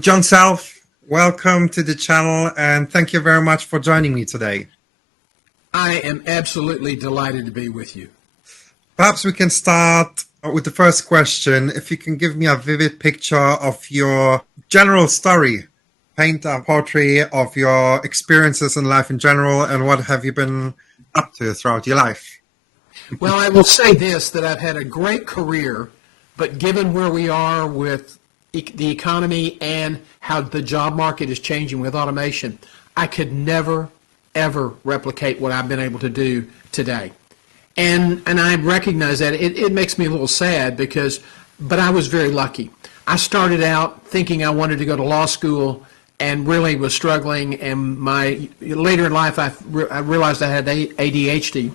John Self, welcome to the channel and thank you very much for joining me today. I am absolutely delighted to be with you. Perhaps we can start with the first question. If you can give me a vivid picture of your general story, paint a portrait of your experiences in life in general, and what have you been up to throughout your life? Well, I will say this, that I've had a great career, but given where we are with the economy and how the job market is changing with automation, I could never, ever replicate what I've been able to do today. And I recognize that it makes me a little sad but I was very lucky. I started out thinking I wanted to go to law school and really was struggling, and later in life I realized I had ADHD.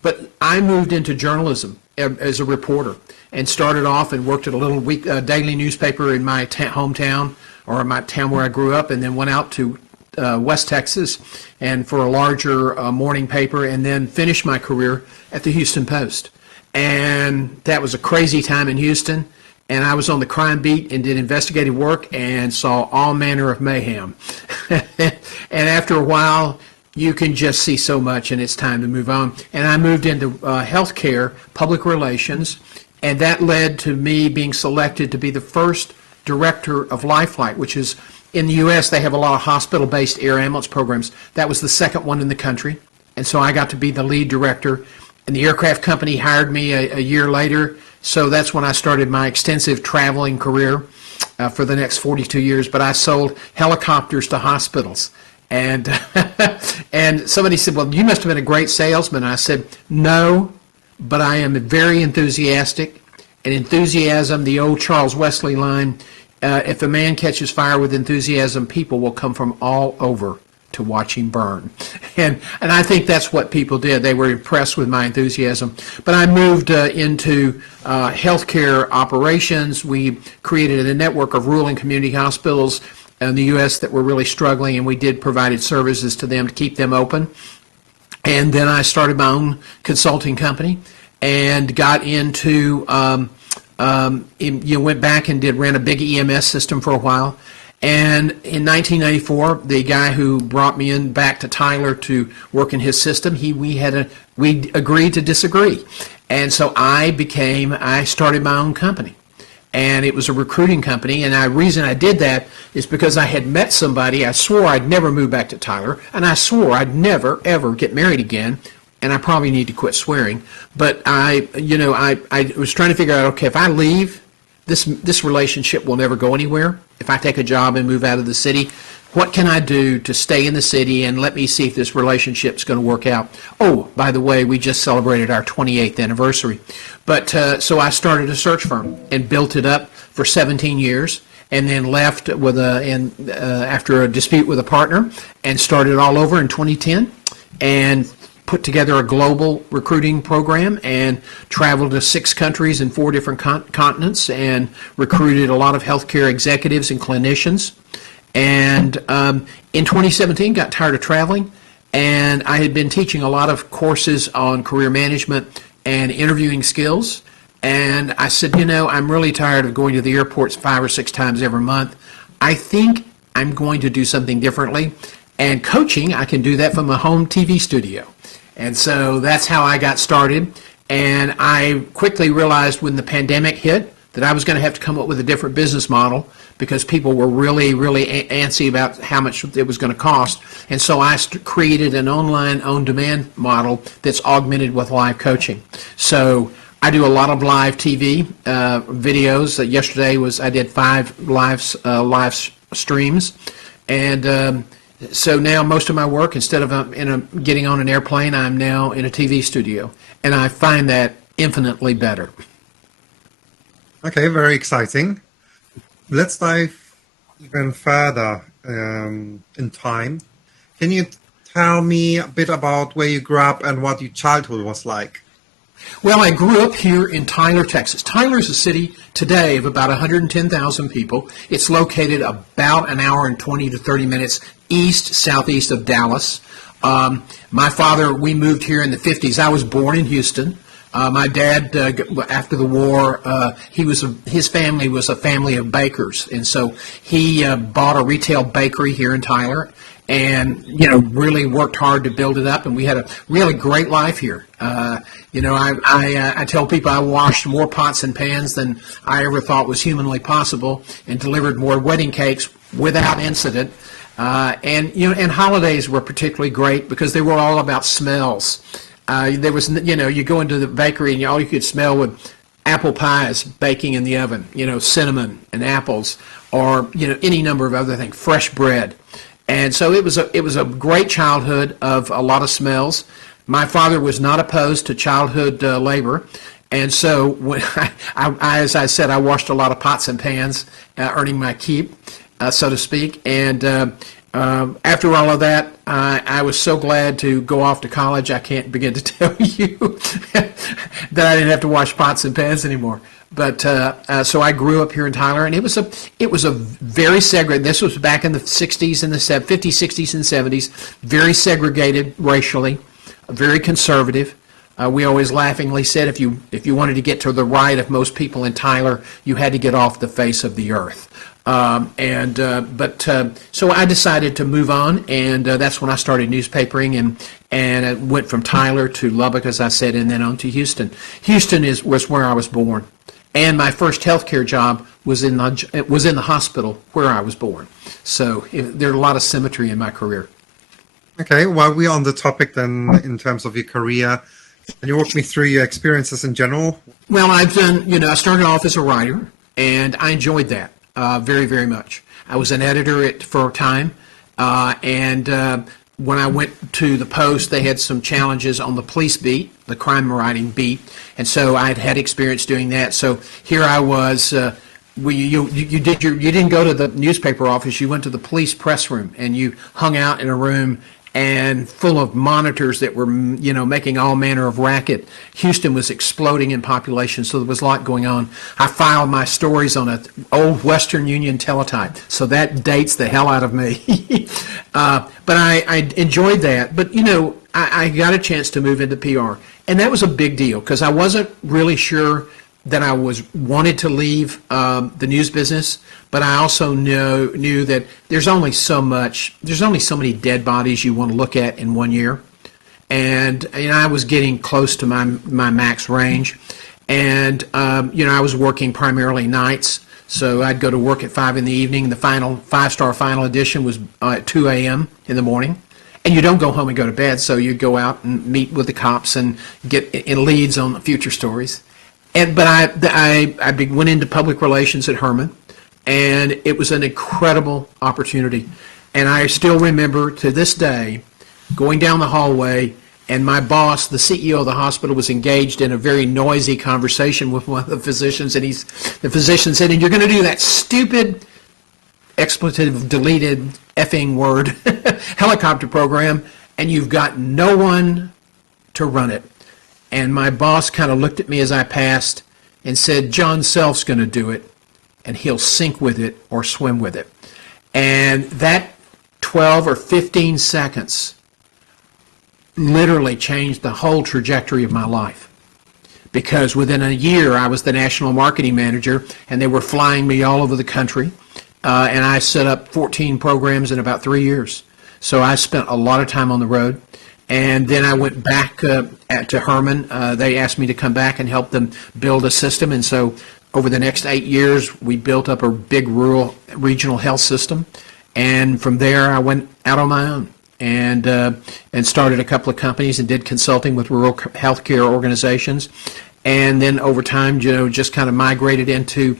But I moved into journalism as a reporter and started off and worked at a little daily newspaper in my hometown, or my town where I grew up, and then went out to West Texas and for a larger morning paper, and then finished my career at the Houston Post. And that was a crazy time in Houston, and I was on the crime beat and did investigative work and saw all manner of mayhem. And after a while, you can just see so much, and it's time to move on. And I moved into healthcare, public relations, and that led to me being selected to be the first director of Lifelight, which is, in the U.S., they have a lot of hospital-based air ambulance programs. That was the second one in the country, and so I got to be the lead director. And the aircraft company hired me a year later, so that's when I started my extensive traveling career for the next 42 years. But I sold helicopters to hospitals. And and somebody said, well, you must have been a great salesman. And I said, no, but I am very enthusiastic. And enthusiasm, the old Charles Wesley line, if a man catches fire with enthusiasm, people will come from all over to watch him burn. And I think that's what people did. They were impressed with my enthusiasm. But I moved into healthcare operations. We created a network of rural and community hospitals in the U.S. that were really struggling, and we provided services to them to keep them open. And then I started my own consulting company and got into, went back and ran a big EMS system for a while. And in 1994, the guy who brought me back to Tyler to work in his system, we agreed to disagree. And so I started my own company. And it was a recruiting company, and the reason I did that is because I had met somebody. I swore I'd never move back to Tyler, and I swore I'd never, ever get married again, and I probably need to quit swearing. But I was trying to figure out, okay, if I leave, this relationship will never go anywhere. If I take a job and move out of the city, what can I do to stay in the city, and let me see if this relationship's going to work out? Oh, by the way, we just celebrated our 28th anniversary. But so I started a search firm and built it up for 17 years, and then left after a dispute with a partner, and started all over in 2010 and put together a global recruiting program and traveled to 6 countries in 4 different continents and recruited a lot of healthcare executives and clinicians. And in 2017, got tired of traveling, and I had been teaching a lot of courses on career management and interviewing skills. And I said, I'm really tired of going to the airports 5 or 6 times every month. I think I'm going to do something differently. And coaching, I can do that from a home TV studio. And so that's how I got started. And I quickly realized when the pandemic hit that I was going to have to come up with a different business model, because people were really, really antsy about how much it was going to cost. And so I created an online on-demand model that's augmented with live coaching. So I do a lot of live TV videos. Yesterday I did 5 live streams. And so now most of my work, instead of getting on an airplane, I'm now in a TV studio. And I find that infinitely better. Okay, very exciting. Let's dive even further in time. Can you tell me a bit about where you grew up and what your childhood was like? Well, I grew up here in Tyler, Texas. Tyler is a city today of about 110,000 people. It's located about an hour and 20 to 30 minutes southeast of Dallas. My father, we moved here in the 50s. I was born in Houston. My dad, after the war, his family was a family of bakers, and so he bought a retail bakery here in Tyler, and really worked hard to build it up, and we had a really great life here. I tell people I washed more pots and pans than I ever thought was humanly possible, and delivered more wedding cakes without incident. And holidays were particularly great because they were all about smells. There was, you go into the bakery and all you could smell was apple pies baking in the oven, cinnamon and apples, or, any number of other things, fresh bread. And so it was a great childhood of a lot of smells. My father was not opposed to childhood labor. And so when as I said, I washed a lot of pots and pans, earning my keep, so to speak. And after all of that, I was so glad to go off to college. I can't begin to tell you that I didn't have to wash pots and pans anymore. But so I grew up here in Tyler, and it was a very segregated. This was back in the 60s and the 50s, 60s, and 70s. Very segregated racially, very conservative. We always laughingly said if you wanted to get to the right of most people in Tyler, you had to get off the face of the earth. So I decided to move on, and that's when I started newspapering, and I went from Tyler to Lubbock, as I said, and then on to Houston. Houston was where I was born, and my first healthcare job was in the hospital where I was born. So there's a lot of symmetry in my career. Okay, while we're on the topic then, in terms of your career, can you walk me through your experiences in general? Well, I've done, I started off as a writer, and I enjoyed that. Very, very much. I was an editor for a time, and when I went to the Post, they had some challenges on the police beat, the crime writing beat, and so I had experience doing that. So here I was. You didn't go to the newspaper office. You went to the police press room, and you hung out in a room and full of monitors that were, making all manner of racket. Houston was exploding in population, so there was a lot going on. I filed my stories on an old Western Union teletype, so that dates the hell out of me. But I enjoyed that. But, I got a chance to move into PR, and that was a big deal because I wasn't really sure that I wanted to leave the news business, but I also knew that there's only so many dead bodies you want to look at in 1 year, and I was getting close to my max range, and I was working primarily nights, so I'd go to work at 5 in the evening. The final 5-star final edition was at 2 a.m. in the morning. And you don't go home and go to bed, so you go out and meet with the cops and get in leads on future stories. But I went into public relations at Herman, and it was an incredible opportunity. And I still remember to this day going down the hallway, and my boss, the CEO of the hospital, was engaged in a very noisy conversation with one of the physicians, and the physician said, "And you're going to do that stupid expletive deleted effing word helicopter program, and you've got no one to run it." And my boss kind of looked at me as I passed and said, "John Self's going to do it, and he'll sink with it or swim with it." And that 12 or 15 seconds literally changed the whole trajectory of my life. Because within a year, I was the national marketing manager, and they were flying me all over the country. And I set up 14 programs in about 3 years. So I spent a lot of time on the road. And then I went back to Herman. They asked me to come back and help them build a system. And so over the next 8 years, we built up a big rural regional health system. And from there, I went out on my own and started a couple of companies and did consulting with rural healthcare organizations. And then over time, just kind of migrated into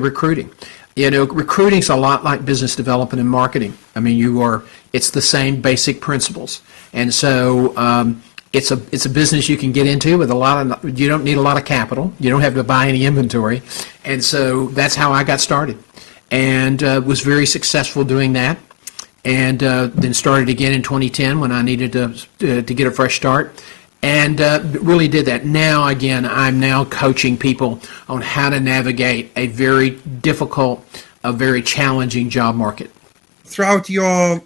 recruiting. Recruiting's a lot like business development and marketing. I mean, it's the same basic principles. And so it's a business you can get into with you don't need a lot of capital. You don't have to buy any inventory. And so that's how I got started, and was very successful doing that. And then started again in 2010 when I needed to get a fresh start. And really did that. Now, again, I'm now coaching people on how to navigate a very difficult, a very challenging job market. Throughout your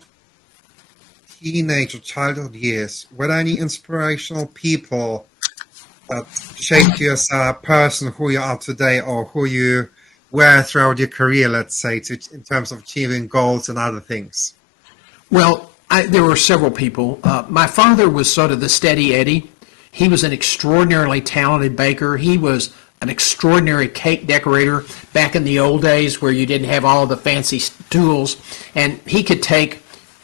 teenage or childhood years, were there any inspirational people that shaped you as a person who you are today, or who you were throughout your career, let's say, in terms of achieving goals and other things? Well, there were several people. My father was sort of the steady Eddie. He was an extraordinarily talented baker. He was an extraordinary cake decorator back in the old days where you didn't have all the fancy tools. And he could take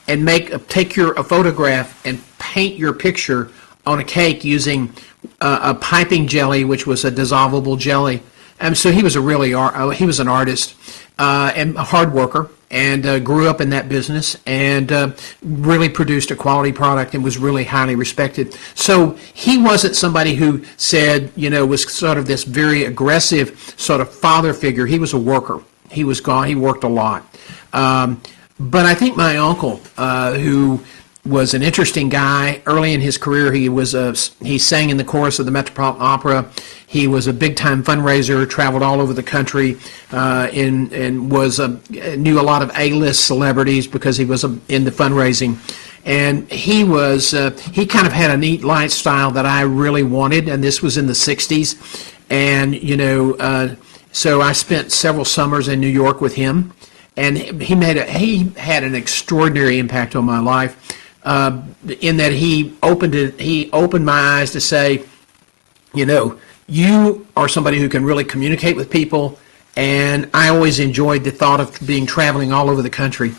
a photograph and paint your picture on a cake using a piping jelly, which was a dissolvable jelly. And so he was he was an artist and a hard worker, and grew up in that business, and really produced a quality product and was really highly respected. So he wasn't somebody who said, was sort of this very aggressive sort of father figure. He was a worker. He worked a lot. But I think my uncle, who was an interesting guy early in his career, he sang in the chorus of the Metropolitan Opera. He was a big-time fundraiser, traveled all over the country, and knew a lot of A-list celebrities because he was in the fundraising. And he kind of had a neat lifestyle that I really wanted, and this was in the 60s. And, so I spent several summers in New York with him, and he had an extraordinary impact on my life, in that he opened my eyes to say, you are somebody who can really communicate with people, and I always enjoyed the thought of traveling all over the country,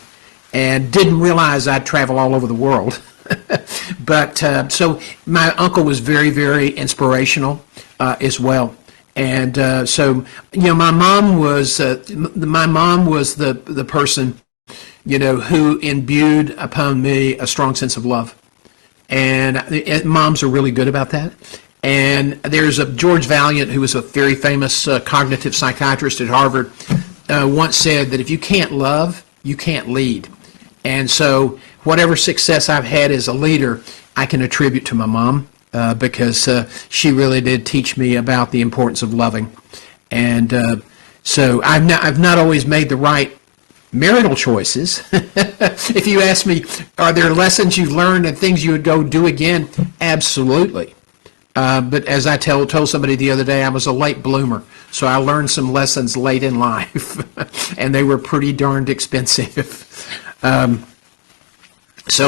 and didn't realize I'd travel all over the world. But so my uncle was very, very inspirational as well. And so my mom was the person who imbued upon me a strong sense of love, and moms are really good about that. And there's a George Valiant, who was a very famous cognitive psychiatrist at Harvard, once said that if you can't love, you can't lead. And so whatever success I've had as a leader, I can attribute to my mom, because she really did teach me about the importance of loving. And so I've not always made the right marital choices. If you ask me, are there lessons you've learned and things you would go do again? Absolutely. But as I told somebody the other day, I was a late bloomer, so I learned some lessons late in life, and they were pretty darned expensive. So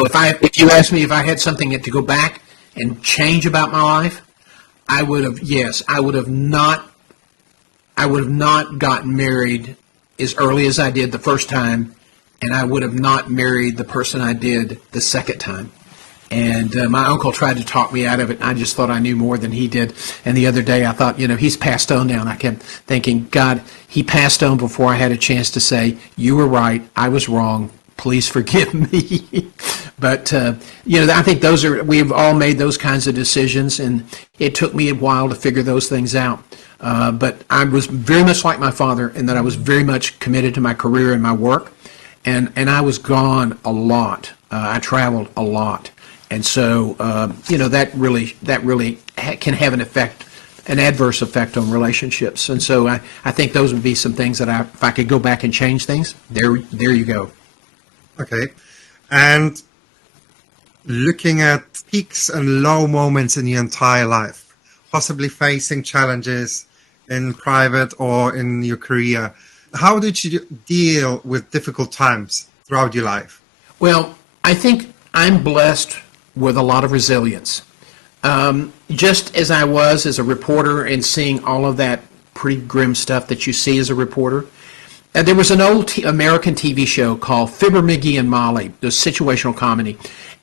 if you ask me if I had something to go back and change about my life, I would have not gotten married as early as I did the first time, and I would have not married the person I did the second time. And my uncle tried to talk me out of it. I just thought I knew more than he did. And the other day I thought, he's passed on now. And I kept thinking, God, he passed on before I had a chance to say, you were right, I was wrong, please forgive me. But, I think we've all made those kinds of decisions, and it took me a while to figure those things out. But I was very much like my father in that I was very much committed to my career and my work. And I was gone a lot. I traveled a lot. And so, that really can have an adverse effect on relationships. And so I think those would be some things that if I could go back and change things, there you go. Okay. And looking at peaks and low moments in your entire life, possibly facing challenges in private or in your career, how did you deal with difficult times throughout your life? Well, I think I'm blessed with a lot of resilience. Just as I was as a reporter and seeing all of that pretty grim stuff that you see as a reporter, there was an old American TV show called Fibber, McGee, and Molly, the situational comedy.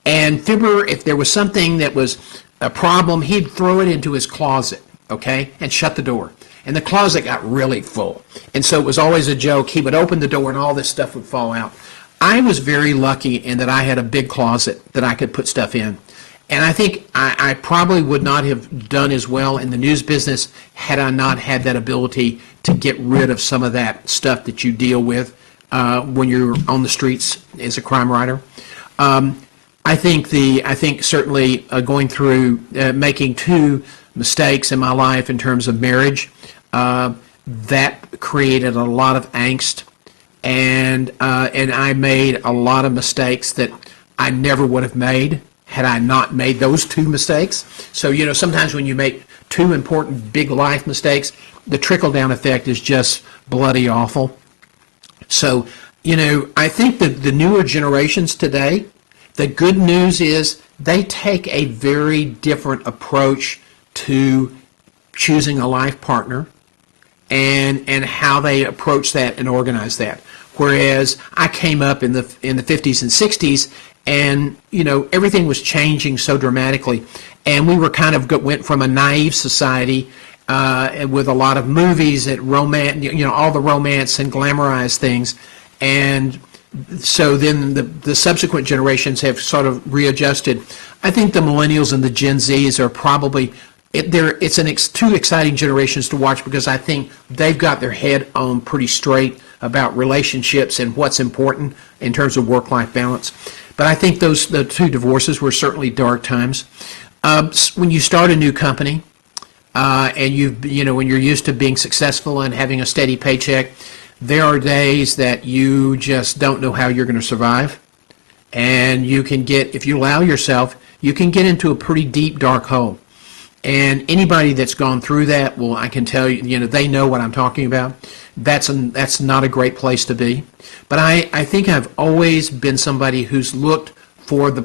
And Fibber, if there was something that was a problem, he'd throw it into his closet, okay, and shut the door. And the closet got really full. And so it was always a joke. He would open the door and all this stuff would fall out. I was very lucky in that I had a big closet that I could put stuff in. And I think I probably would not have done as well in the news business had I not had that ability to get rid of some of that stuff that you deal with when you're on the streets as a crime writer. I think certainly going through making 2 mistakes in my life in terms of marriage, that created a lot of angst. And I made a lot of mistakes that I never would have made had I not made those two mistakes. So, sometimes when you make two important big life mistakes, the trickle-down effect is just bloody awful. So, I think that the newer generations today, the good news is they take a very different approach to choosing a life partner and how they approach that and organize that. Whereas I came up in the 50s and 60s, and everything was changing so dramatically, and we were went from a naive society with a lot of movies that all the romance and glamorized things, and so then the subsequent generations have sort of readjusted. I think the millennials and the Gen Zs are probably it's two exciting generations to watch, because I think they've got their head on pretty straight about relationships and what's important in terms of work-life balance. But I think the two divorces were certainly dark times. When you start a new company, and when you're used to being successful and having a steady paycheck, there are days that you just don't know how you're going to survive. And if you allow yourself, you can get into a pretty deep, dark hole. And anybody that's gone through that, well, I can tell you, they know what I'm talking about. That's not a great place to be. But I think I've always been somebody who's looked for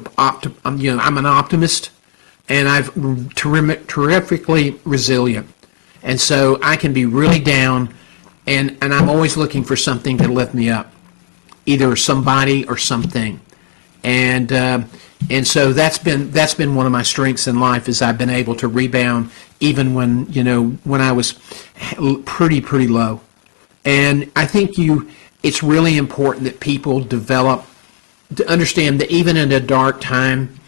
I'm an optimist, and I'm terrifically resilient. And so I can be really down, and I'm always looking for something to lift me up, either somebody or something. And so that's been one of my strengths in life, is I've been able to rebound even when I was pretty low. And I think it's really important that people develop to understand that even in a dark time,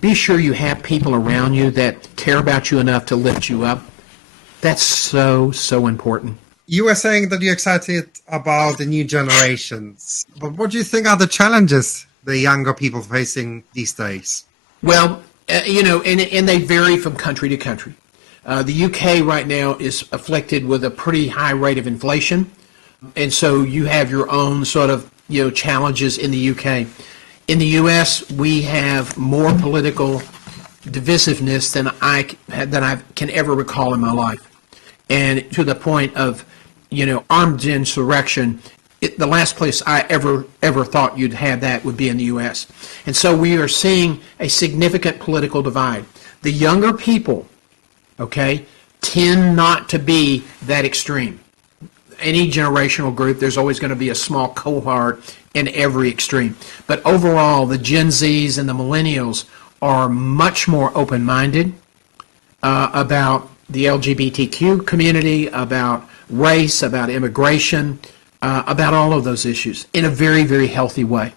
be sure you have people around you that care about you enough to lift you up. That's so important. You were saying that you're excited about the new generations, but what do you think are the challenges the younger people facing these days? Well, and they vary from country to country. The UK right now is afflicted with a pretty high rate of inflation, and so you have your own sort of challenges in the UK. In the US, we have more political divisiveness than I can ever recall in my life, and to the point of armed insurrection. The last place I ever thought you'd have that would be in the U.S. And so we are seeing a significant political divide. The younger people, tend not to be that extreme. Any generational group, there's always going to be a small cohort in every extreme. But overall, the Gen Zs and the millennials are much more open-minded about the LGBTQ community, about race, about immigration, about all of those issues in a very, very healthy way.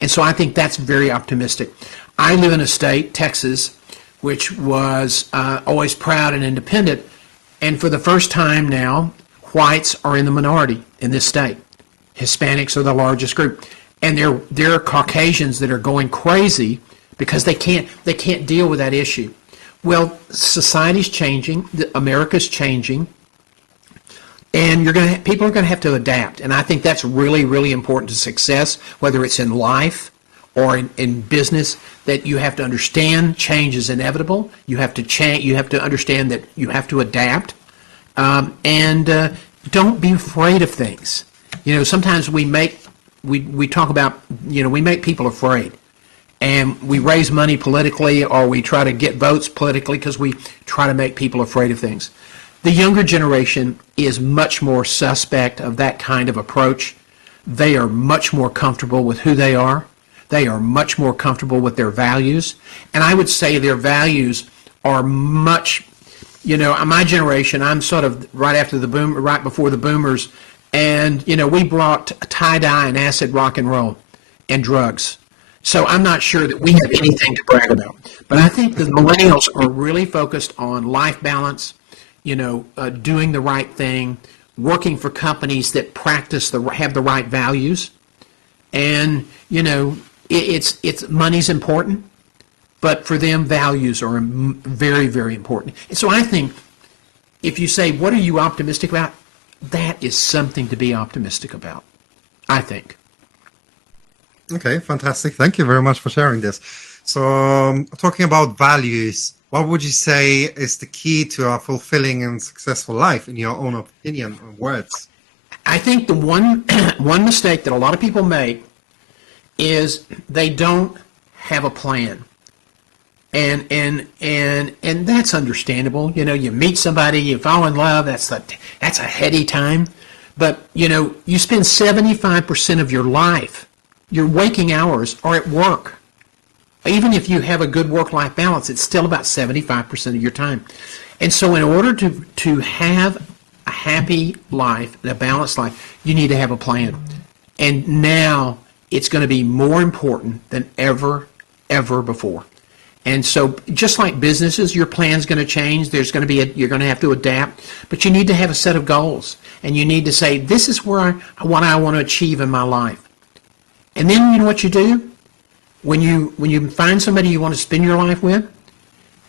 And so I think that's very optimistic. I live in a state, Texas, which was always proud and independent, and for the first time now, whites are in the minority in this state. Hispanics are the largest group, and there are Caucasians that are going crazy because they can't deal with that issue. Well, society's changing, America's changing, and people are going to have to adapt. And I think that's really, really important to success, whether it's in life or in business, that you have to understand change is inevitable. You have to change. You have to understand that you have to adapt, and don't be afraid of things. Sometimes we talk about we make people afraid, and we raise money politically, or we try to get votes politically because we try to make people afraid of things. The younger generation is much more suspect of that kind of approach. They are much more comfortable with who they are. They are much more comfortable with their values. And I would say their values are much, my generation, I'm sort of right before the boomers, and, we brought tie-dye and acid rock and roll and drugs. So I'm not sure that we have anything to brag about. But I think the millennials are really focused on life balance, doing the right thing, working for companies that have the right values, and it's money's important, but for them values are very, very important. And so I think if you say, what are you optimistic about? That is something to be optimistic about, I think. Okay, fantastic. Thank you very much for sharing this. So, talking about values, what would you say is the key to a fulfilling and successful life, in your own opinion or words? I think the one one mistake that a lot of people make is they don't have a plan. And that's understandable. You know, you meet somebody, you fall in love, that's a heady time. But, you know, you spend 75% of your life, your waking hours are at work. Even if you have a good work-life balance, it's still about 75% of your time. And so in order to have a happy life, a balanced life, you need to have a plan. And now it's going to be more important than ever before. And so just like businesses, your plan's going to change. There's going to be you're going to have to adapt, but you need to have a set of goals, and you need to say, this is what I want to achieve in my life. And then you know what you do? When you find somebody you want to spend your life with,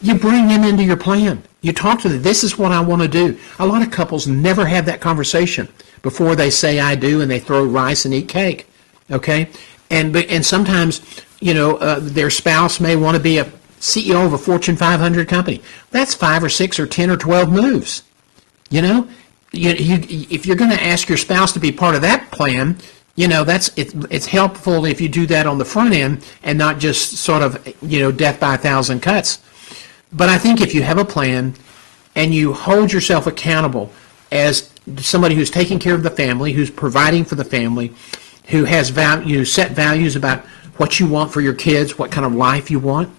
you bring them into your plan. You talk to them. This is what I want to do. A lot of couples never have that conversation before they say I do, and they throw rice and eat cake. Okay, and sometimes their spouse may want to be a CEO of a Fortune 500 company. That's 5 or 6 or 10 or 12 moves. You know, if you're going to ask your spouse to be part of that plan, it's helpful if you do that on the front end and not just sort of death by a thousand cuts. But I think if you have a plan and you hold yourself accountable as somebody who's taking care of the family, who's providing for the family, who has set values about what you want for your kids, what kind of life you want,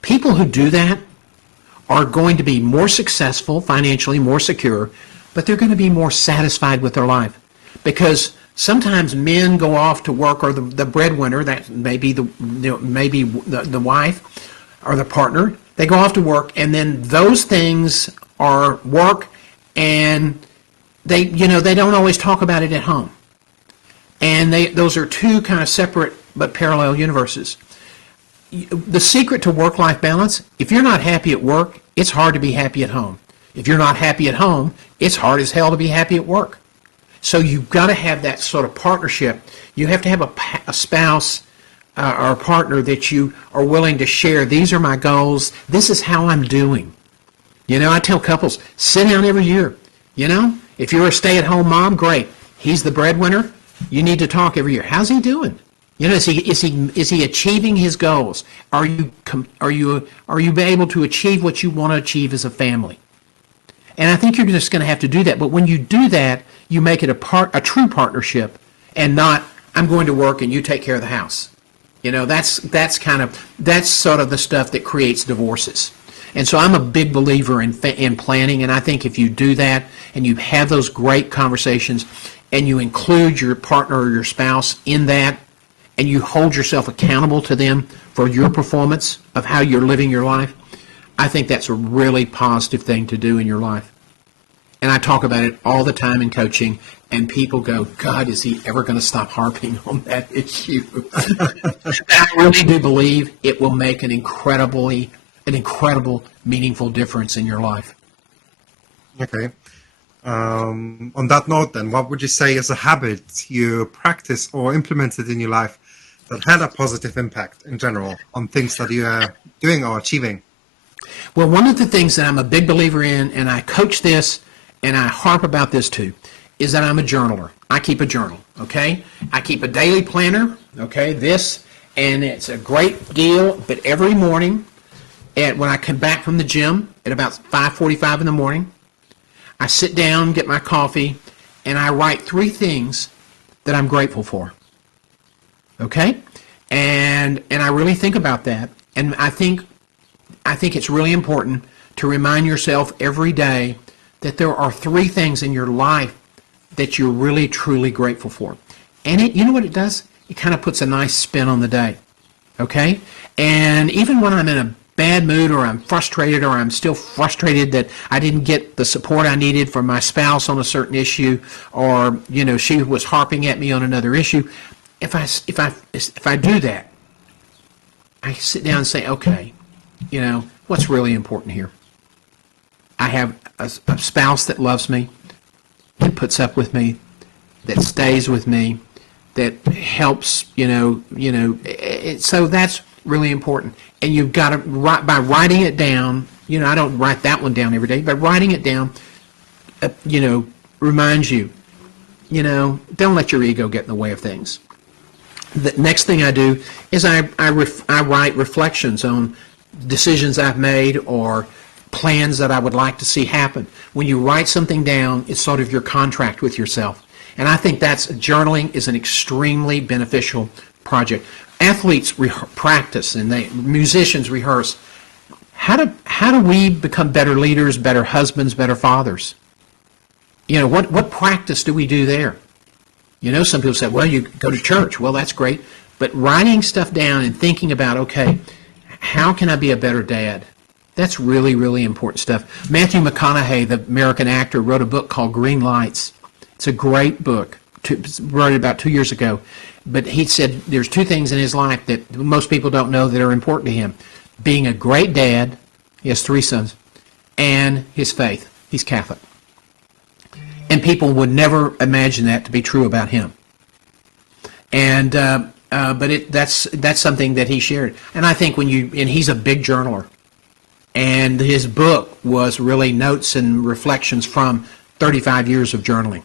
people who do that are going to be more successful, financially more secure, but they're going to be more satisfied with their life. Because sometimes men go off to work, or the breadwinner, that may be the wife or the partner, they go off to work, and then those things are work, and they don't always talk about it at home. And those are two kind of separate but parallel universes. The secret to work-life balance, if you're not happy at work, it's hard to be happy at home. If you're not happy at home, it's hard as hell to be happy at work. So you've got to have that sort of partnership. You have to have a spouse or a partner that you are willing to share. These are my goals. This is how I'm doing. I tell couples, sit down every year. If you're a stay-at-home mom, great. He's the breadwinner. You need to talk every year. How's he doing? Is he achieving his goals? Are you able to achieve what you want to achieve as a family? And I think you're just going to have to do that. But when you do that, you make it a true partnership, and not, I'm going to work and you take care of the house. That's sort of the stuff that creates divorces. And so I'm a big believer in planning, and I think if you do that and you have those great conversations and you include your partner or your spouse in that, and you hold yourself accountable to them for your performance of how you're living your life, I think that's a really positive thing to do in your life. And I talk about it all the time in coaching, and people go, God, is he ever going to stop harping on that issue? I really do believe it will make an incredible, meaningful difference in your life. Okay. On that note, then, what would you say is a habit you practice or implemented in your life that had a positive impact in general on things that you are doing or achieving? Well, one of the things that I'm a big believer in, and I coach this, and I harp about this too, is that I'm a journaler. I keep a journal, okay? I keep a daily planner, okay, and it's a great deal, but every morning, when I come back from the gym at about 5:45 in the morning, I sit down, get my coffee, and I write 3 things that I'm grateful for. Okay? And I really think about that. And I think it's really important to remind yourself every day that there are 3 things in your life that you're really, truly grateful for. And you know what it does? It kind of puts a nice spin on the day. Okay? And even when I'm in a bad mood, or I'm frustrated, or I'm still frustrated that I didn't get the support I needed from my spouse on a certain issue, or she was harping at me on another issue, if I do that, I sit down and say, okay, what's really important here? I have a spouse that loves me, that puts up with me, that stays with me, that helps, so that's really important. And you've got to, by writing it down, I don't write that one down every day, but writing it down, reminds you, don't let your ego get in the way of things. The next thing I do is I write reflections on decisions I've made or plans that I would like to see happen. When you write something down, it's sort of your contract with yourself. And I think journaling is an extremely beneficial project. Athletes practice and musicians rehearse. How do we become better leaders, better husbands, better fathers? What practice do we do there? Some people say, well, you go to church. Well, that's great. But writing stuff down and thinking about, okay, how can I be a better dad? That's really, really important stuff. Matthew McConaughey, the American actor, wrote a book called Green Lights. It's a great book. Wrote it about 2 years ago. But he said there's two things in his life that most people don't know that are important to him. Being a great dad, he has 3 sons, and his faith. He's Catholic. And people would never imagine that to be true about him. And that's something that he shared. And I think and he's a big journaler. And his book was really notes and reflections from 35 years of journaling.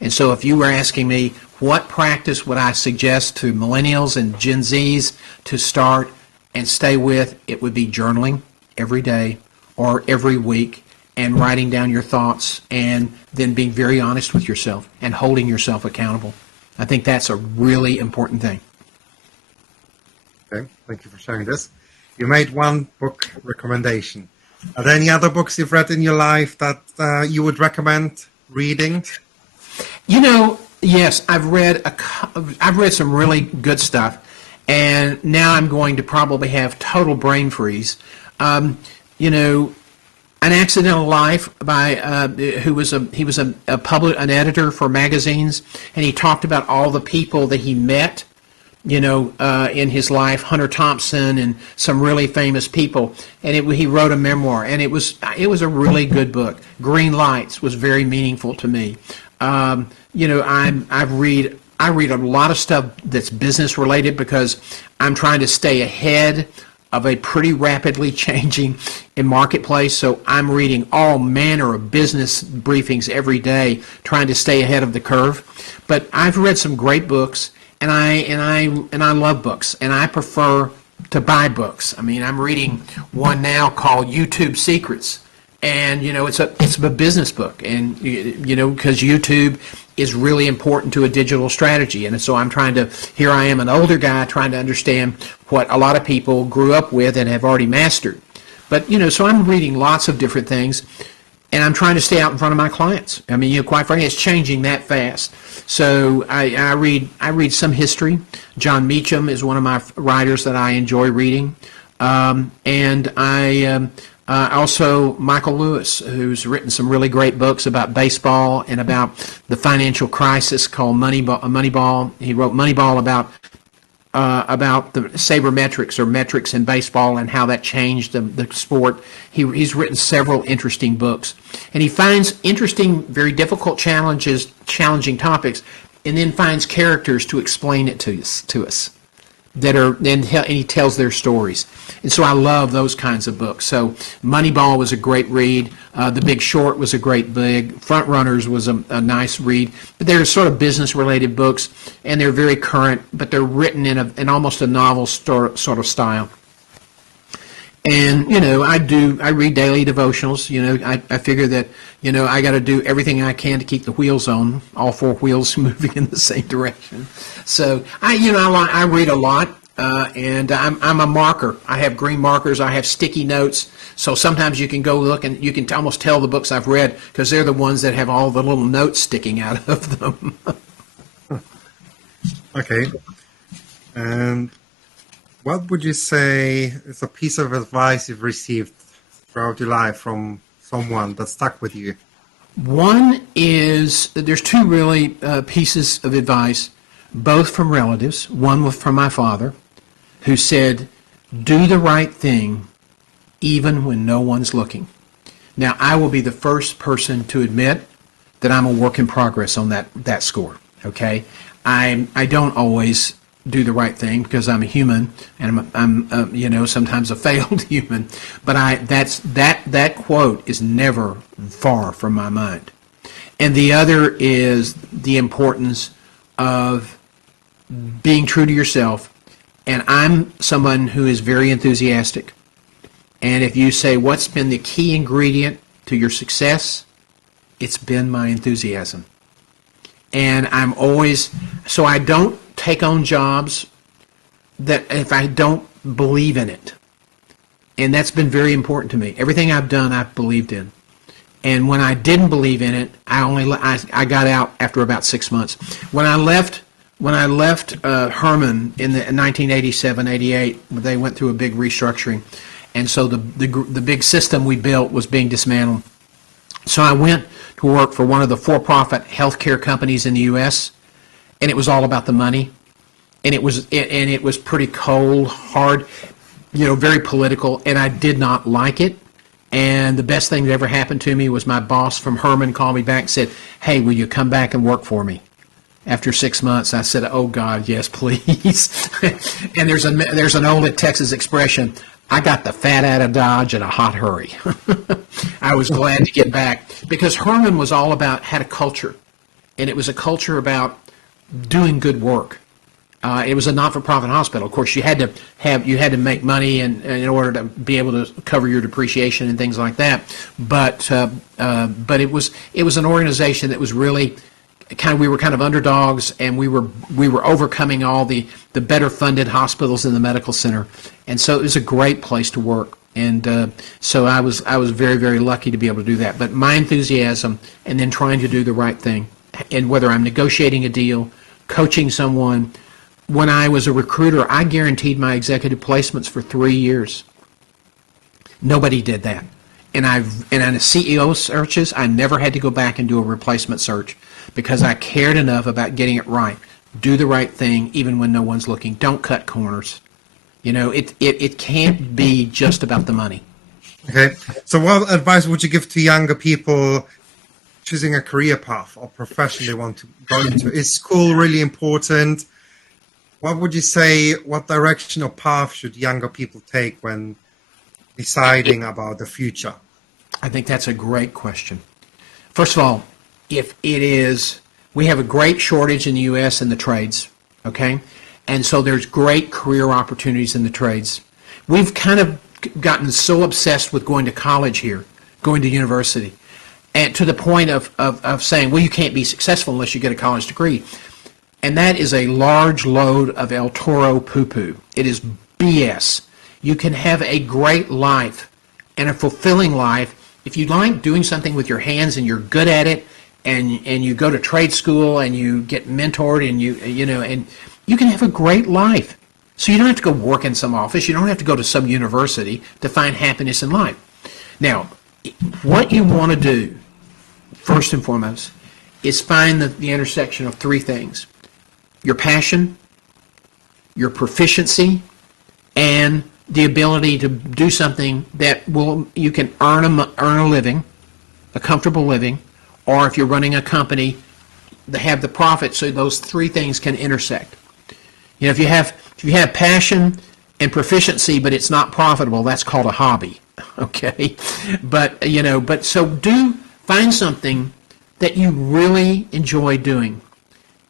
And so if you were asking me, what practice would I suggest to millennials and Gen Zs to start and stay with, it would be journaling every day or every week and writing down your thoughts and then being very honest with yourself and holding yourself accountable. I think that's a really important thing. Okay, thank you for sharing this. You made one book recommendation. Are there any other books you've read in your life that you would recommend reading? Yes, I've read some really good stuff, and now I'm going to probably have total brain freeze. An Accidental Life by he was an editor for magazines, and he talked about all the people that he met, in his life, Hunter Thompson and some really famous people, and he wrote a memoir, and it was a really good book. Green Lights was very meaningful to me. I read a lot of stuff that's business related because I'm trying to stay ahead of a pretty rapidly changing marketplace. So I'm reading all manner of business briefings every day, trying to stay ahead of the curve. But I've read some great books, and I love books, and I prefer to buy books. I mean, I'm reading one now called YouTube Secrets. And it's a business book, and because YouTube is really important to a digital strategy, and so here I am, an older guy trying to understand what a lot of people grew up with and have already mastered. But so I'm reading lots of different things, and I'm trying to stay out in front of my clients. I mean, quite frankly, it's changing that fast. So I read some history. John Meacham is one of my writers that I enjoy reading, and also Michael Lewis, who's written some really great books about baseball and about the financial crisis called Moneyball. He wrote Moneyball about the sabermetrics or metrics in baseball and how that changed the sport. He's written several interesting books, and he finds interesting, very difficult challenging topics, and then finds characters to explain it to us. And he tells their stories. And so I love those kinds of books. So Moneyball was a great read. The Big Short was a great big. Front Runners was a nice read. But they're sort of business-related books, and they're very current, but they're written in almost a novel sort of style. And, I read daily devotionals. I figure that, I got to do everything I can to keep the wheels on, all 4 wheels moving in the same direction. So, I read a lot, and I'm a marker. I have green markers. I have sticky notes. So sometimes you can go look and you can almost tell the books I've read because they're the ones that have all the little notes sticking out of them. Okay. And what would you say is a piece of advice you've received throughout your life from someone that stuck with you? One is, there's 2 really pieces of advice, both from relatives. One was from my father, who said, do the right thing even when no one's looking. Now, I will be the first person to admit that I'm a work in progress on that score, okay? I don't always do the right thing because I'm a human, and I'm you know, sometimes a failed human. But that quote is never far from my mind. And the other is the importance of being true to yourself. And I'm someone who is very enthusiastic. And if you say, what's been the key ingredient to your success? It's been my enthusiasm. And I'm always, so I don't take on jobs that if I don't believe in it. And that's been very important to me. Everything I've done, I've believed in. And when I didn't believe in it, I got out after about 6 months. When I left Herman in 1987, 88, they went through a big restructuring, and so the big system we built was being dismantled. So I went to work for one of the for-profit healthcare companies in the U.S., and it was all about the money, and it was pretty cold, hard, you know, very political, and I did not like it. And the best thing that ever happened to me was my boss from Herman called me back and said, "Hey, will you come back and work for me?" After 6 months, I said, "Oh God, yes, please." And there's an old Texas expression: "I got the fat out of Dodge in a hot hurry." I was glad to get back because Herman was all about, had a culture, and it was a culture about doing good work. It was a not-for-profit hospital. Of course, you had to make money in order to be able to cover your depreciation and things like that. But it was an organization that was really we were kind of underdogs, and we were overcoming all the better funded hospitals in the medical center, and so it was a great place to work. And so I was very, very lucky to be able to do that. But my enthusiasm, and then trying to do the right thing, and whether I'm negotiating a deal, coaching someone. When I was a recruiter, I guaranteed my executive placements for 3 years. Nobody did that. And in the CEO searches, I never had to go back and do a replacement search because I cared enough about getting it right. Do the right thing even when no one's looking. Don't cut corners. You know, it can't be just about the money. Okay. So what advice would you give to younger people choosing a career path or profession they want to go into? Is school really important? What would you say, what direction or path should younger people take when deciding about the future? I think that's a great question. First of all, we have a great shortage in the U.S. in the trades, okay? And so there's great career opportunities in the trades. We've kind of gotten so obsessed with going to college here, going to university, and to the point of saying, well, you can't be successful unless you get a college degree. And that is a large load of El Toro poo-poo. It is BS. You can have a great life and a fulfilling life if you like doing something with your hands and you're good at it, and you go to trade school and you get mentored, and and you can have a great life. So you don't have to go work in some office. You don't have to go to some university to find happiness in life. Now, what you want to do, first and foremost, is find the intersection of three things: your passion, your proficiency, and the ability to do something that you can earn a living, a comfortable living, or if you're running a company, to have the profit, so those three things can intersect. You know, if you have passion and proficiency, but it's not profitable, that's called a hobby. Okay, but find something that you really enjoy doing.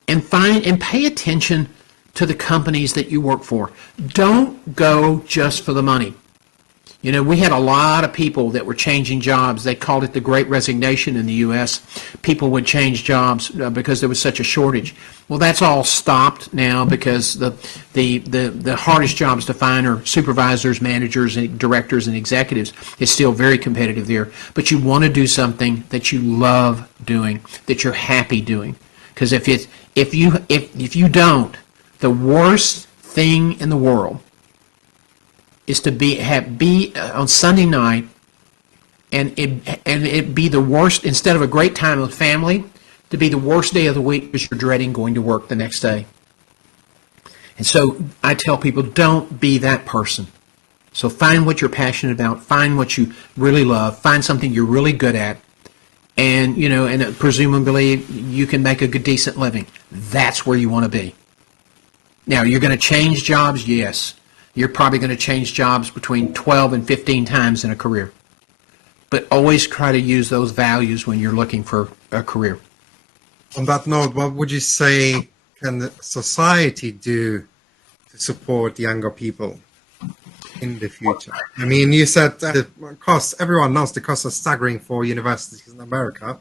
And pay attention to the companies that you work for. Don't go just for the money. You know, we had a lot of people that were changing jobs. They called it the Great Resignation in the U.S. People would change jobs because there was such a shortage. Well, that's all stopped now because the hardest jobs to find are supervisors, managers, and directors and executives. It's still very competitive there. But you want to do something that you love doing, that you're happy doing. Because if you don't, the worst thing in the world is to be on Sunday night and it be the worst, instead of a great time with family, to be the worst day of the week because you're dreading going to work the next day. And so I tell people, don't be that person. So find what you're passionate about, find what you really love, find something you're really good at, and and presumably you can make a good, decent living. That's where you want to be. Now, you're going to change jobs, yes. You're probably going to change jobs between 12 and 15 times in a career. But always try to use those values when you're looking for a career. On that note, what would you say can the society do to support younger people in the future? I mean, you said the cost, everyone knows the costs are staggering for universities in America,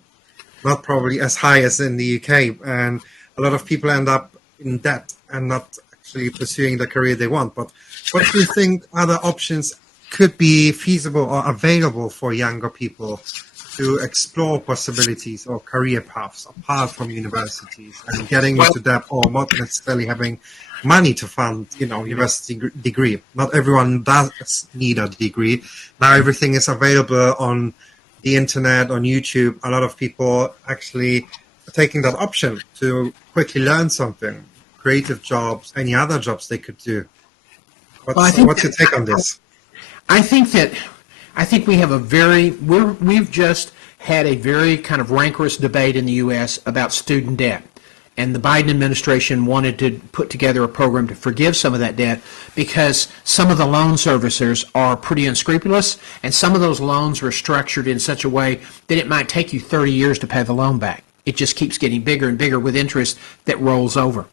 not probably as high as in the UK. And a lot of people end up in debt and not actually pursuing the career they want. But what do you think other options could be feasible or available for younger people to explore possibilities or career paths apart from universities and getting into debt, or not necessarily having money to fund, university degree? Not everyone does need a degree. Now everything is available on the internet, on YouTube. A lot of people actually are taking that option to quickly learn something, creative jobs, any other jobs they could do. What's your take on this? I think we have we've just had a very kind of rancorous debate in the U.S. about student debt. And the Biden administration wanted to put together a program to forgive some of that debt because some of the loan servicers are pretty unscrupulous, and some of those loans were structured in such a way that it might take you 30 years to pay the loan back. It just keeps getting bigger and bigger with interest that rolls over.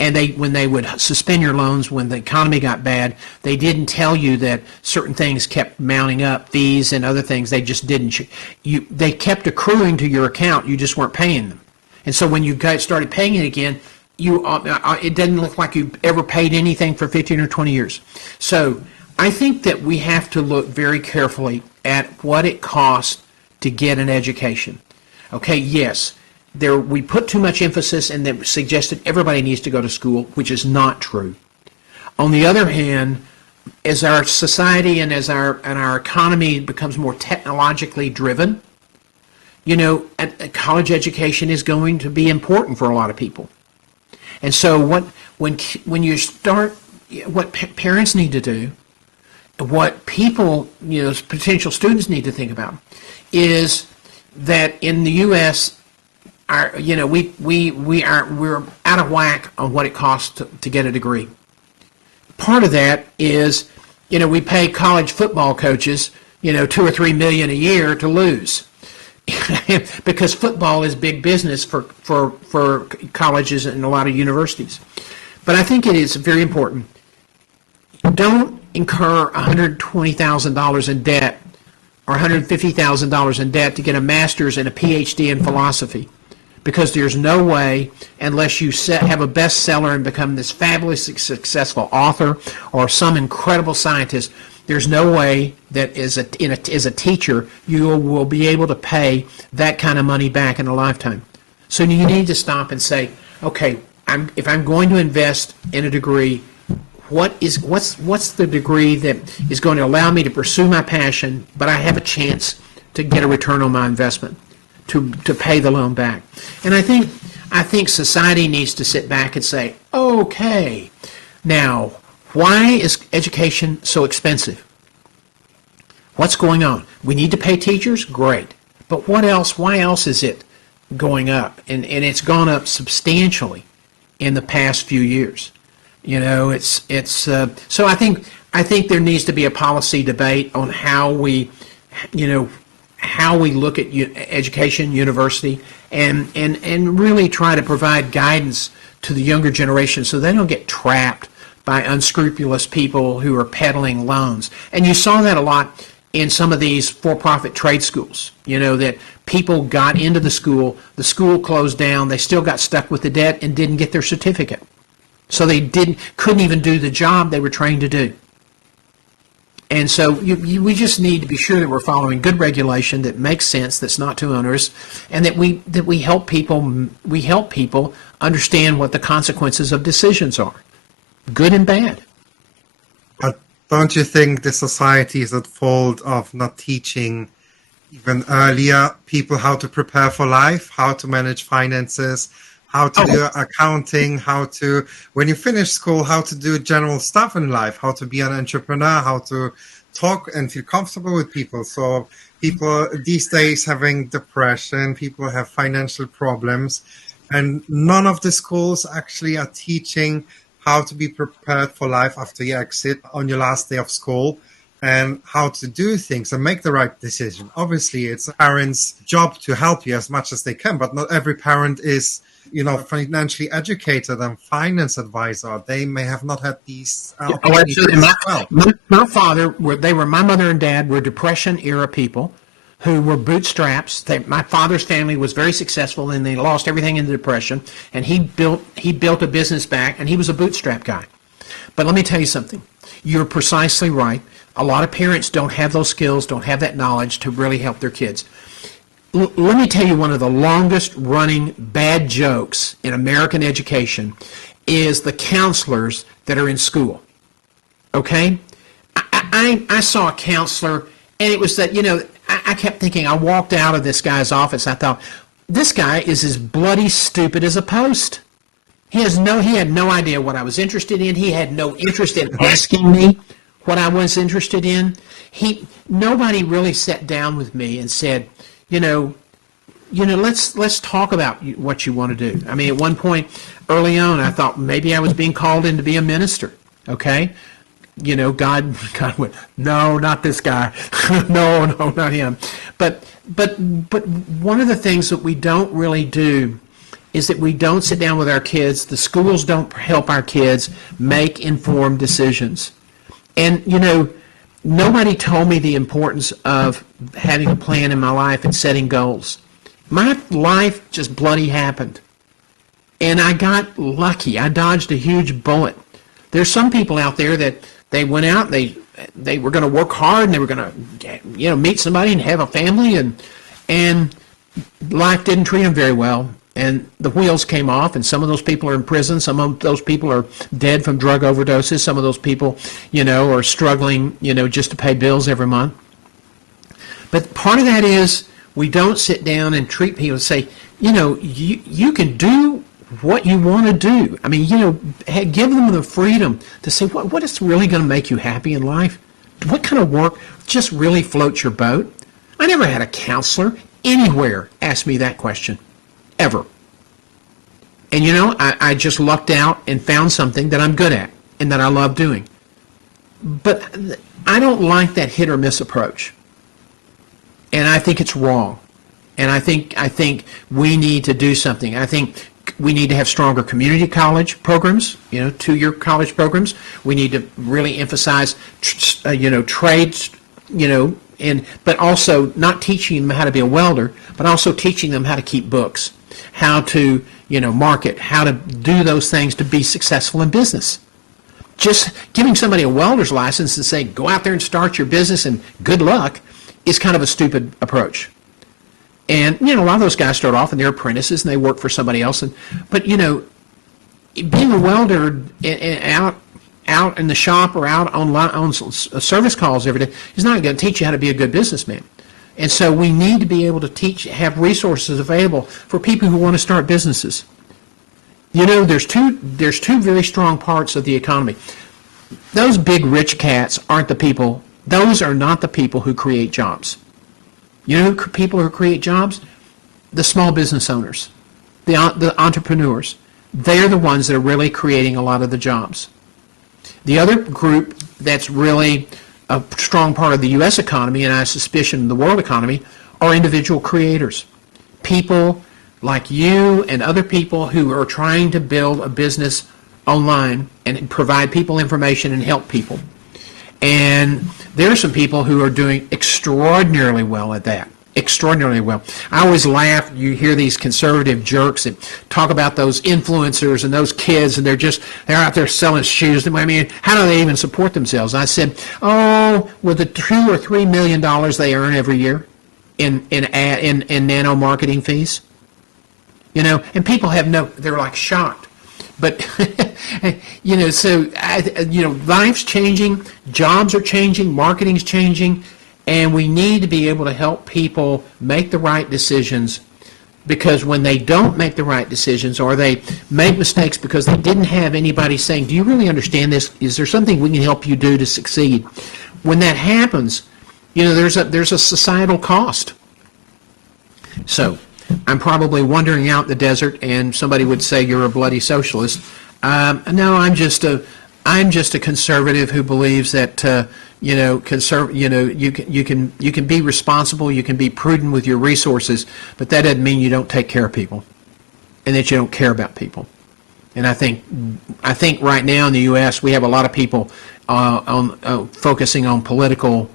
And when they would suspend your loans when the economy got bad, they didn't tell you that certain things kept mounting up, fees and other things. They just didn't. They kept accruing to your account. You just weren't paying them. And so when you guys started paying it again, it doesn't look like you ever paid anything for 15 or 20 years. So I think that we have to look very carefully at what it costs to get an education. Okay, yes. We put too much emphasis and that suggested everybody needs to go to school, which is not true. On the other hand, as our society and as our economy becomes more technologically driven, a college education is going to be important for a lot of people. And so when you start, what parents need to do, what people, potential students need to think about, is that in the U.S., we're out of whack on what it costs to get a degree. Part of that is, we pay college football coaches, $2 or $3 million a year to lose, because football is big business for colleges and a lot of universities. But I think it is very important. Don't incur $120,000 in debt or $150,000 in debt to get a master's and a PhD in philosophy. Because there's no way, unless you have a bestseller and become this fabulously successful author or some incredible scientist, there's no way that as a teacher you will be able to pay that kind of money back in a lifetime. So you need to stop and say, okay, if I'm going to invest in a degree, what's the degree that is going to allow me to pursue my passion, but I have a chance to get a return on my investment? To pay the loan back. And I think society needs to sit back and say, okay, now, why is education so expensive? What's going on? We need to pay teachers? Great. But what else? Why else is it going up? And it's gone up substantially in the past few years. So I think there needs to be a policy debate on how we look at education, university, and really try to provide guidance to the younger generation so they don't get trapped by unscrupulous people who are peddling loans. And you saw that a lot in some of these for-profit trade schools, that people got into the school closed down, they still got stuck with the debt and didn't get their certificate. So they couldn't even do the job they were trained to do. And so we just need to be sure that we're following good regulation that makes sense, that's not too onerous, and that we help people understand what the consequences of decisions are, good and bad. But don't you think the society is at fault of not teaching even earlier people how to prepare for life, how to manage finances, how to do accounting, when you finish school, how to do general stuff in life, how to be an entrepreneur, how to talk and feel comfortable with people. So people these days having depression, people have financial problems, and none of the schools actually are teaching how to be prepared for life after you exit on your last day of school, and how to do things and make the right decision. Obviously, it's a parent's job to help you as much as they can, but not every parent is, financially educated and finance advisor. They may have not had these opportunities Absolutely. as well. My father, my mother and dad were Depression era people who were bootstraps. My father's family was very successful, and they lost everything in the Depression, and he built a business back, and he was a bootstrap guy. But let me tell you something. You're precisely right. A lot of parents don't have those skills, don't have that knowledge to really help their kids. Let me tell you, one of the longest running bad jokes in American education is the counselors that are in school. Okay? I saw a counselor, and it was that, I kept thinking, I walked out of this guy's office, I thought, this guy is as bloody stupid as a post. He had no idea what I was interested in. He had no interest in asking me what I was interested in. Nobody really sat down with me and said, let's talk about what you want to do. I mean, at one point early on, I thought maybe I was being called in to be a minister. Okay, God went, no, not this guy. no, not him. But one of the things that we don't really do is that we don't sit down with our kids. The schools don't help our kids make informed decisions. And, nobody told me the importance of having a plan in my life and setting goals. My life just bloody happened. And I got lucky. I dodged a huge bullet. There's some people out there that they went out, they were going to work hard, and they were going to, meet somebody and have a family, and life didn't treat them very well. And the wheels came off, and some of those people are in prison. Some of those people are dead from drug overdoses. Some of those people, are struggling, just to pay bills every month. But part of that is we don't sit down and treat people and say, you can do what you want to do. I mean, give them the freedom to say, what is really going to make you happy in life? What kind of work just really floats your boat? I never had a counselor anywhere ask me that question. Ever. And I just lucked out and found something that I'm good at and that I love doing. But I don't like that hit or miss approach. And I think it's wrong. And I think we need to do something. I think we need to have stronger community college programs, 2-year college programs. We need to really emphasize, trades, but also not teaching them how to be a welder, but also teaching them how to keep books, how to, market, how to do those things to be successful in business. Just giving somebody a welder's license and saying, go out there and start your business and good luck is kind of a stupid approach. And, a lot of those guys start off and they're apprentices and they work for somebody else. But, being a welder out in the shop or out on service calls every day is not going to teach you how to be a good businessman. And so we need to be able to have resources available for people who want to start businesses. There's two very strong parts of the economy. Those big rich cats aren't the people. Those are not the people who create jobs. People who create jobs? The small business owners, the entrepreneurs. They're the ones that are really creating a lot of the jobs. The other group that's really a strong part of the U.S. economy, and I suspicion the world economy, are individual creators. People like you and other people who are trying to build a business online and provide people information and help people. And there are some people who are doing extraordinarily well at that. Extraordinarily well. I always laugh. You hear these conservative jerks that talk about those influencers and those kids, and they're out there selling shoes. I mean, how do they even support themselves? I said, with the $2 or $3 million they earn every year in nano marketing fees, and people they're like shocked. But, life's changing, jobs are changing, marketing's changing, and we need to be able to help people make the right decisions, because when they don't make the right decisions or they make mistakes because they didn't have anybody saying, do you really understand this? Is there something we can help you do to succeed? when that happens, there's a societal cost. So I'm probably wandering out in the desert, and somebody would say you're a bloody socialist. No, I'm just a conservative who believes that you can be responsible, you can be prudent with your resources, but that doesn't mean you don't take care of people, and that you don't care about people. And I think right now in the U.S. we have a lot of people focusing on political,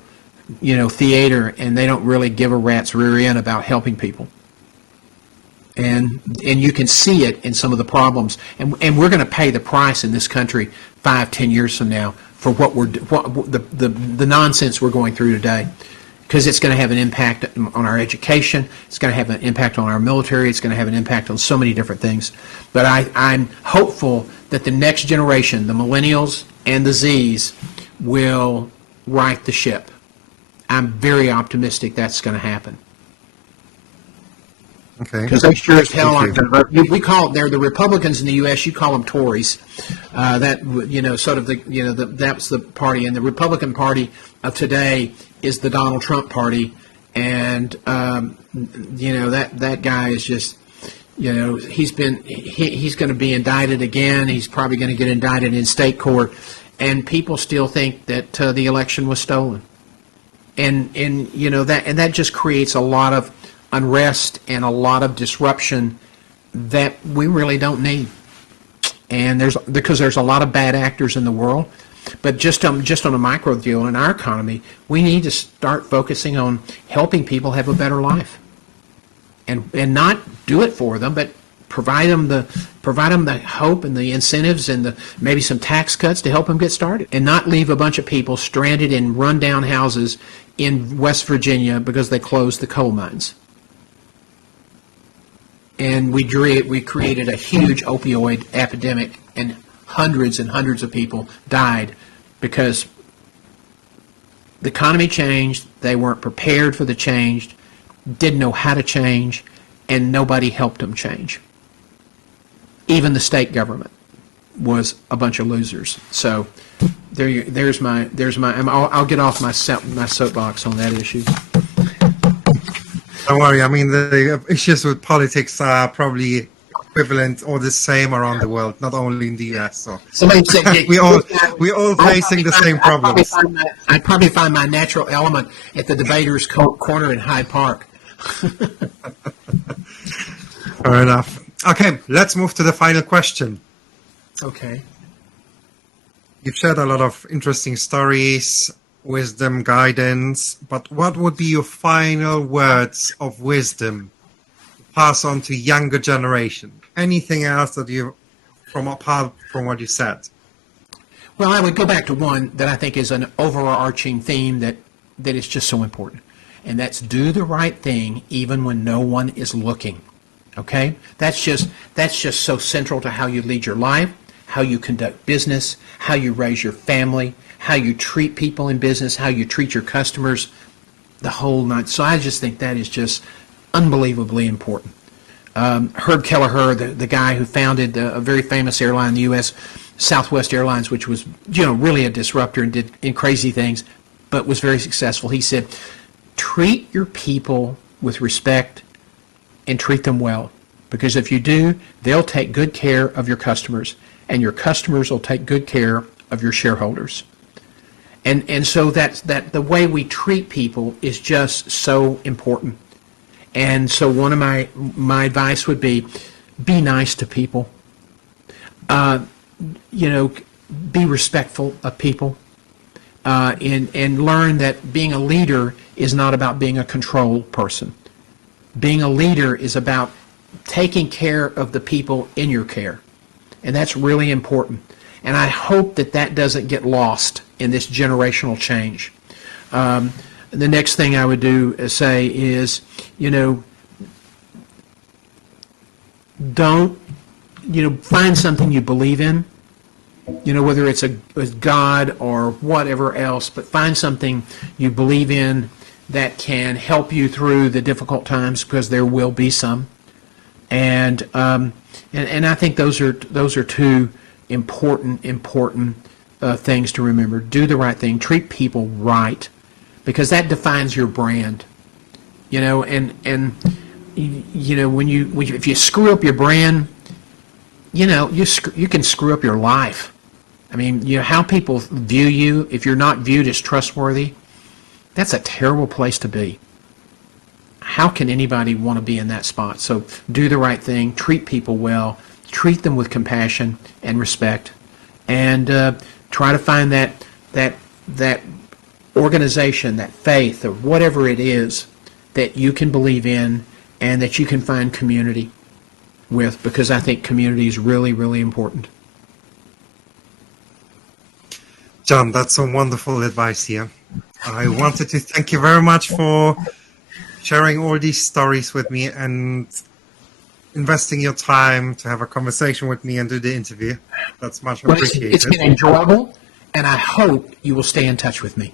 theater, and they don't really give a rat's rear end about helping people. And you can see it in some of the problems, and we're going to pay the price in this country 5-10 years from now for the nonsense we're going through today, because it's going to have an impact on our education, it's going to have an impact on our military, it's going to have an impact on so many different things. But I'm hopeful that the next generation, the millennials and the Zs, will right the ship. I'm very optimistic that's going to happen. Okay. Because they sure as hell aren't going to. We call they're the Republicans in the U.S. You call them Tories. That sort of that's the party, and the Republican Party of today is the Donald Trump Party, and that guy is just he's going to be indicted again. He's probably going to get indicted in state court, and people still think that the election was stolen, and that just creates a lot of unrest and a lot of disruption that we really don't need. And because there's a lot of bad actors in the world, but just on a micro deal in our economy, we need to start focusing on helping people have a better life, and not do it for them, but provide them the hope and the incentives and maybe some tax cuts to help them get started, and not leave a bunch of people stranded in rundown houses in West Virginia because they closed the coal mines. And we created a huge opioid epidemic, and hundreds of people died because the economy changed, they weren't prepared for the change, didn't know how to change, and nobody helped them change. Even the state government was a bunch of losers. So there's my I'll get off my soapbox on that issue. Don't worry. I mean, the issues with politics are probably equivalent or the same around the world, not only in the US. So somebody said, we're all facing the same problems. I'd probably find my natural element at the debaters' corner in Hyde Park. Fair enough. Okay, let's move to the final question. Okay. You've shared a lot of interesting stories, wisdom, guidance, but what would be your final words of wisdom to pass on to younger generation? Anything else that apart from what you said? Well, I would go back to one that I think is an overarching theme that is just so important, and that's do the right thing even when no one is looking. Okay? That's just so central to how you lead your life, how you conduct business, how you raise your family, how you treat people in business, how you treat your customers, the whole night. So I just think that is just unbelievably important. Herb Kelleher, the guy who founded a very famous airline in the U.S., Southwest Airlines, which was really a disruptor and did crazy things, but was very successful. He said, treat your people with respect and treat them well, because if you do, they'll take good care of your customers, and your customers will take good care of your shareholders. And so that the way we treat people is just so important. And so one of my advice would be nice to people. Be respectful of people. And learn that being a leader is not about being a control person. Being a leader is about taking care of the people in your care. And that's really important. And I hope that doesn't get lost in this generational change. The next thing I would say is, don't, find something you believe in, whether it's a God or whatever else, but find something you believe in that can help you through the difficult times, because there will be some. And I think those are two important things to remember. Do the right thing. Treat people right, because that defines your brand. And if you screw up your brand, you can screw up your life. I mean, how people view you, if you're not viewed as trustworthy, that's a terrible place to be. How can anybody want to be in that spot? So do the right thing, treat people well, treat them with compassion and respect, and try to find that organization, that faith, or whatever it is that you can believe in and that you can find community with, because I think community is really, really important. John, that's some wonderful advice here. I wanted to thank you very much for sharing all these stories with me and investing your time to have a conversation with me and do the interview. That's much appreciated. It's been enjoyable, and I hope you will stay in touch with me.